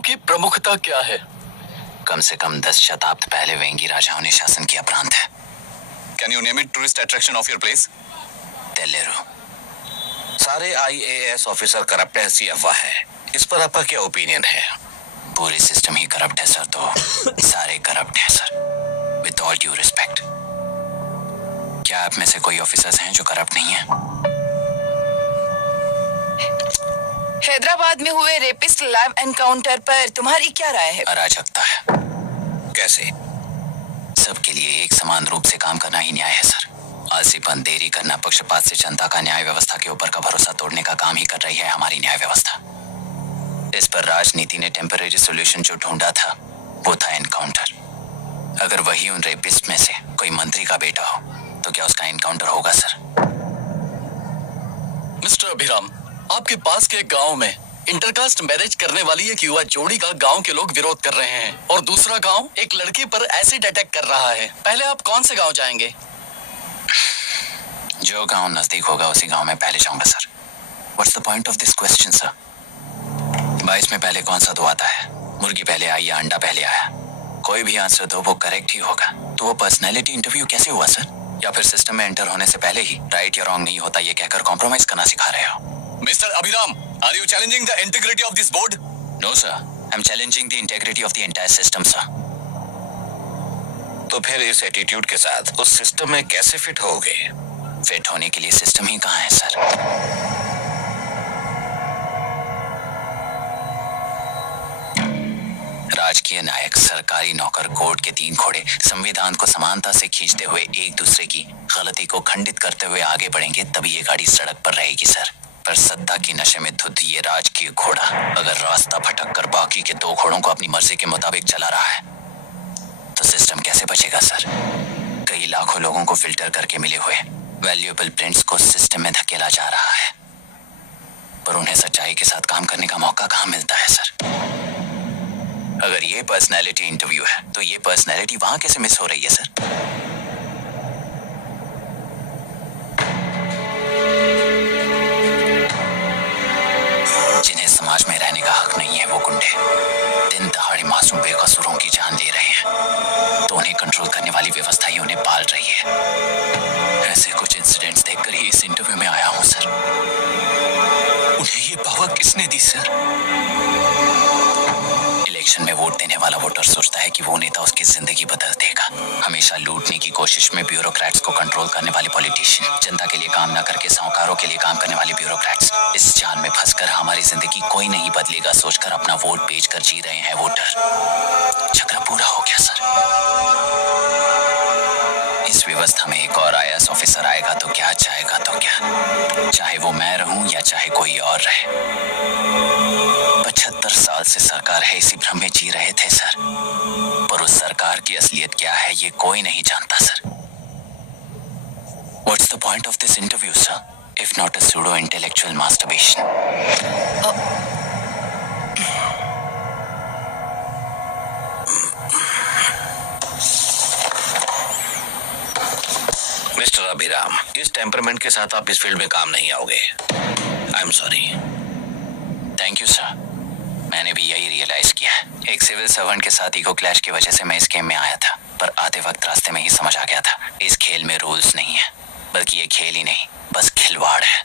की प्रमुखता क्या है? कम से कम 10 शताब्दी पहले वेंगी राजाओं ने शासन किया प्रांत है। Can you name it tourist attraction of your place? तेलेरू। सारे IAS ऑफिसर करप्ट है, ऐसी अफवाह है। इस पर आपका क्या ओपिनियन है? पूरी सिस्टम ही करप्ट है सर, तो सारे करप्ट हैं sir. With all due respect, क्या आप में से कोई ऑफिसर्स हैं जो करप्ट नहीं है? हैदराबाद में हुए रेपिस्ट लाइव एनकाउंटर पर तुम्हारी क्या राय है? अराजकता है। कैसे? सबके लिए एक समान रूप से काम करना ही न्याय है सर। आलसीपन, देरी करना, पक्षपात से जनता का न्याय व्यवस्था के ऊपर का भरोसा तोड़ने का काम ही कर रही है हमारी न्याय व्यवस्था। इस पर राजनीति ने टेम्पररी सोल्यूशन जो ढूंढा था वो था एनकाउंटर। अगर वही उन रेपिस्ट में से कोई मंत्री का बेटा हो तो क्या उसका एनकाउंटर होगा सर? मिस्टर अभिराम, आपके पास के गांव में इंटरकास्ट मैरिज करने वाली एक युवा जोड़ी का गांव के लोग विरोध कर रहे हैं और दूसरा गांव एक लड़के पर एसिड अटैक कर रहा है। पहले आप कौन से गांव जाएंगे? जो गांव नजदीक होगा उसी गांव में पहले जाऊंगा sir. What's the point of this question sir? 22 में पहले कौन सा दो आता है? मुर्गी पहले आई या अंडा पहले आया? कोई भी आंसर दो वो करेक्ट ही होगा। तो वो पर्सनैलिटी इंटरव्यू कैसे हुआ सर? या फिर सिस्टम में एंटर होने से पहले ही राइट या रॉन्ग नहीं होता ये कहकर कॉम्प्रोमाइज करना सिखा रहे हो? Mister Abhiram, are you challenging the integrity of this board? No sir, I am challenging the integrity of the entire system sir. तो फिर इस एटीट्यूड के साथ उस सिस्टम में कैसे फिट होगे? फिट होने के लिए सिस्टम ही कहाँ है सर? राजकीय नायक, सरकारी नौकर, कोर्ट के 3 घोड़े संविधान को समानता से खींचते हुए एक दूसरे की गलती को खंडित करते हुए आगे बढ़ेंगे तभी ये गाड़ी सड़क पर रहेगी सर। पर सत्ता की नशे में धुत ये राजकीय घोड़ा अगर रास्ता भटक कर बाकी के 2 घोड़ों को अपनी मर्जी के मुताबिक चला रहा है तो सिस्टम कैसे बचेगा सर? कई लाखों लोगों को फिल्टर करके मिले हुए वैल्यूएबल प्रिंट्स को सिस्टम में धकेला जा रहा है, पर उन्हें सच्चाई के साथ काम करने का मौका कहाँ मिलता है सर? अगर ये पर्सनैलिटी इंटरव्यू है तो ये पर्सनैलिटी वहां कैसे मिस हो रही है सर? जिन्हें समाज में रहने का हक नहीं है वो गुंडे दिन दहाड़े मासूम बेकसूरों की जान ले रहे हैं, तो उन्हें कंट्रोल करने वाली व्यवस्था ही उन्हें पाल रही है। ऐसे कुछ इंसिडेंट्स देखकर ही इस इंटरव्यू में आया हूं सर। उन्हें ये पावर किसने दी सर? इलेक्शन में वोट देने वाला वोटर सोचता है कि वो नेता उसकी जिंदगी बदल देगा। हमेशा लूटने की कोशिश में ब्यूरोक्रेट्स को कंट्रोल करने वाले पॉलिटिशियन, जनता के लिए काम न करके साहूकारों के लिए काम करने वाले ब्यूरोक्रेट्स, इस जाल में फंसकर हमारी जिंदगी कोई नहीं बदलेगा सोचकर अपना वोट बेचकर जी रहे हैं वोटर। चक्र पूरा हो गया सर। इस व्यवस्था में एक और IAS ऑफिसर आएगा तो क्या, जाएगा तो क्या, चाहे वो मैं रहूं या चाहे कोई और रहे। 75 साल से सरकार है इसी भ्रम में जी रहे थे सर, पर उस सरकार की असलियत क्या है ये कोई नहीं जानता sir. What's the point of this interview, sir, if not a pseudo-intellectual masturbation? Mister Abhiram, इस टेम्परमेंट के साथ आप इस फील्ड में काम नहीं आओगे। I am sorry. Thank you sir. मैंने भी यही रियलाइज किया। एक सिविल सर्वेंट के साथ ईगो क्लैश की वजह से मैं इस गेम में आया था, पर आते वक्त रास्ते में ही समझ आ गया था इस खेल में रूल्स नहीं है, बल्कि ये खेल ही नहीं बस खिलवाड़ है।